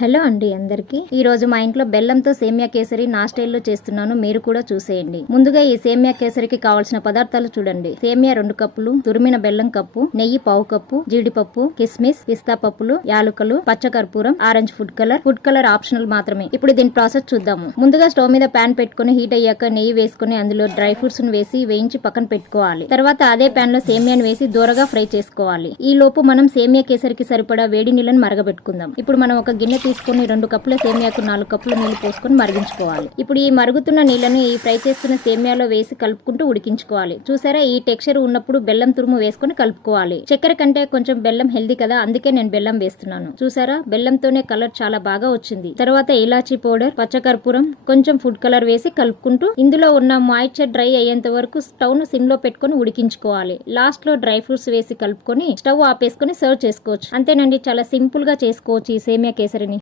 Hello అండి అందరికి ఈ రోజు మా ఇంట్లో బెల్లంతో సేమియా కేసరి నా స్టైల్లో చేస్తున్నాను. మీరు కూడా చూసేయండి. ముందుగా ఈ సేమియా కేసరికి కావాల్సిన పదార్థాలు చూడండి. సేమియా 2 కప్పులు, తురిమిన బెల్లం కప్పు, నెయ్యి 1/2 కప్పు, జీడిపప్పు, కిస్మిస్, పిస్తా పప్పులు, యాలుకలు, పచ్చకర్పూరం, ఆరెంజ్ ఫుడ్ కలర్ ఆప్షనల్ మాత్రమే. ఇప్పుడు దీని ప్రాసెస్ చూద్దాము. ముందుగా స్టవ్ మీద ప్యాన్ పెట్టుకుని హీట్ అయ్యాక నెయ్యి వేసుకుని అందులో డ్రై ఫ్రూట్స్ వేసి వేయించి పక్కన పెట్టుకోవాలి. తర్వాత అదే ప్యాన్ లో సేమియాను వేసి దూరగా ఫ్రై చేసుకోవాలి. ఈ లోపు మనం సేమియా కేసరికి సరిపడా వేడి నీళ్ళని మరగబెట్టుకుందాం. ఇప్పుడు మనం ఒక గిన్నె తీసుకుని 2 కప్పుల సేమియాకు 4 కప్పుల నీళ్లు పోసుకొని మరిగించుకోవాలి. ఇప్పుడు ఈ మరుగుతున్న నీళ్లను ఈ ఫ్రై చేస్తున్న సేమియాలో వేసి కలుపుకుంటూ ఉడికించుకోవాలి. చూసారా, ఈ టెక్స్చర్ ఉన్నప్పుడు బెల్లం తురుము వేసుకొని కలుపుకోవాలి. చక్కెర కంటే కొంచెం బెల్లం హెల్దీ కదా, అందుకే నేను బెల్లం వేస్తున్నాను. చూసారా, బెల్లంతోనే కలర్ చాలా బాగా వచ్చింది. తర్వాత ఇలాచీ పౌడర్, పచ్చకర్పూరం, కొంచెం ఫుడ్ కలర్ వేసి కలుపుకుంటూ ఇందులో ఉన్న మాయిశ్చర్ డ్రై అయ్యేంత వరకు స్టవ్ ను సిమ్ లో పెట్టుకుని ఉడికించుకోవాలి. లాస్ట్ లో డ్రై ఫ్రూట్స్ వేసి కలుపుకొని స్టవ్ ఆపేసుకుని సర్వ్ చేసుకోవచ్చు. అంతేనండి, చాలా సింపుల్ గా చేసుకోవచ్చు ఈ సేమియా కేసరిని.